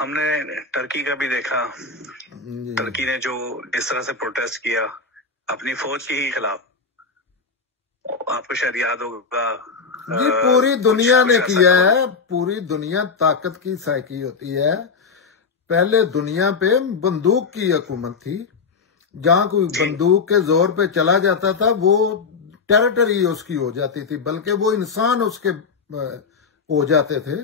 ہم نے ترکی کا بھی دیکھا، ترکی نے جو اس طرح سے پروٹیسٹ کیا اپنی فوج کے ہی خلاف، آپ کو شاید یاد ہوگا. جی پوری دنیا نے کیا ہے. پوری دنیا طاقت کی سائیکی ہوتی ہے. پہلے دنیا پہ بندوق کی حکومت تھی. جہاں کوئی بندوق کے زور پہ چلا جاتا تھا وہ ٹیریٹری اس کی ہو جاتی تھی، بلکہ وہ انسان اس کے ہو جاتے تھے.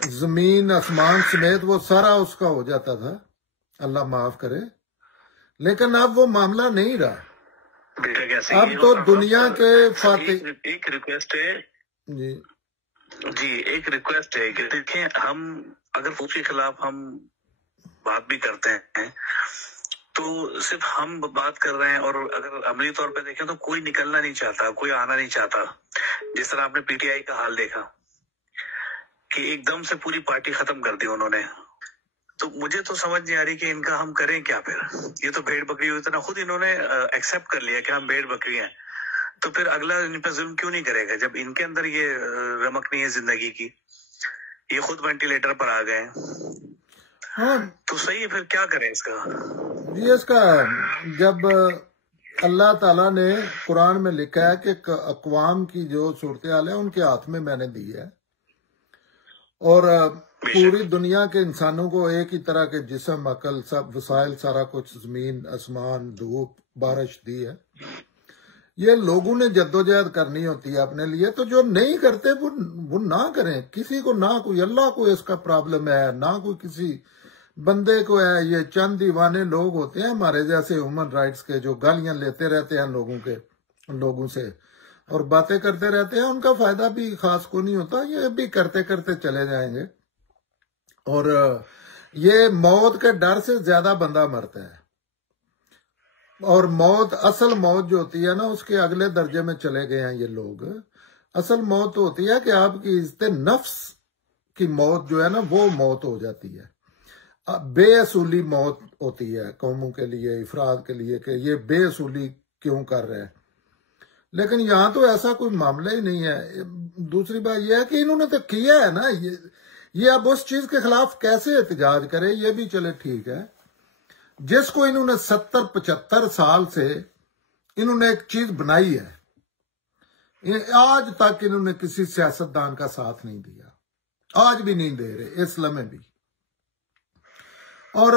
زمین آسمان سمیت وہ سارا اس کا ہو جاتا تھا، اللہ معاف کرے. لیکن اب وہ معاملہ نہیں رہا. اب تو دنیا کے فاتح. ایک ریکویسٹ ہے جی ایک ریکویسٹ ہے کہ دیکھیں، ہم اگر فوج کے خلاف ہم بات بھی کرتے ہیں تو صرف ہم بات کر رہے ہیں، اور اگر عملی طور پہ دیکھیں تو کوئی نکلنا نہیں چاہتا، کوئی آنا نہیں چاہتا. جس طرح آپ نے پی ٹی آئی کا حال دیکھا کہ ایک دم سے پوری پارٹی ختم کر دی انہوں نے. تو مجھے تو سمجھ نہیں آ رہی کہ ان کا ہم کریں کیا پھر. یہ تو بھیڑ بکری ہوئی طرح خود انہوں نے ایکسپٹ کر لیا کہ ہم بھیڑ بکری ہیں، تو پھر اگلا ان پہ ظلم کیوں نہیں کرے گا جب ان کے اندر یہ رمق نہیں ہے زندگی کی. یہ خود وینٹیلیٹر پر آ گئے. ہاں تو صحیح، پھر کیا کریں اس کا؟ یہ اس کا جب اللہ تعالیٰ نے قرآن میں لکھا ہے کہ اقوام کی جو صورتحال ہے ان کے ہاتھ میں نے دی ہے، اور پوری دنیا کے انسانوں کو ایک ہی طرح کے جسم، عقل، سب وسائل، سارا کچھ، زمین، آسمان، دھوپ، بارش دی ہے. یہ لوگوں نے جدوجہد کرنی ہوتی ہے اپنے لیے. تو جو نہیں کرتے وہ نہ کریں. کسی کو نہ کوئی اللہ کو اس کا پرابلم ہے، نہ کوئی کسی بندے کو ہے. یہ چند دیوانے لوگ ہوتے ہیں ہمارے جیسے ہیومن رائٹس کے، جو گالیاں لیتے رہتے ہیں لوگوں سے اور باتیں کرتے رہتے ہیں. ان کا فائدہ بھی خاص کو نہیں ہوتا. یہ بھی کرتے کرتے چلے جائیں گے، اور یہ موت کے ڈر سے زیادہ بندہ مرتا ہے. اور موت، اصل موت جو ہوتی ہے نا، اس کے اگلے درجے میں چلے گئے ہیں یہ لوگ. اصل موت ہوتی ہے کہ آپ کی عزت نفس کی موت جو ہے نا، وہ موت ہو جاتی ہے. بے اصولی موت ہوتی ہے قوموں کے لیے، افراد کے لیے، کہ یہ بے اصولی کیوں کر رہے ہیں. لیکن یہاں تو ایسا کوئی معاملہ ہی نہیں ہے. دوسری بات یہ ہے کہ انہوں نے تو کیا ہے نا. یہ اب اس چیز کے خلاف کیسے احتجاج کرے، یہ بھی چلے ٹھیک ہے. جس کو انہوں نے 70-75 سال سے انہوں نے ایک چیز بنائی ہے، آج تک انہوں نے کسی سیاستدان کا ساتھ نہیں دیا، آج بھی نہیں دے رہے اس لمحے بھی. اور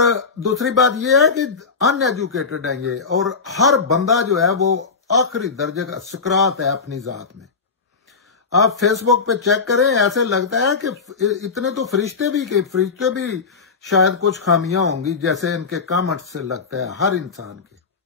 دوسری بات یہ ہے کہ ان ایجوکیٹڈ ہیں یہ، اور ہر بندہ جو ہے وہ آخری درجے کا سکرات ہے اپنی ذات میں. آپ فیس بک پہ چیک کریں، ایسے لگتا ہے کہ اتنے تو فرشتے بھی شاید کچھ خامیاں ہوں گی جیسے ان کے کامنٹس سے لگتا ہے ہر انسان کے.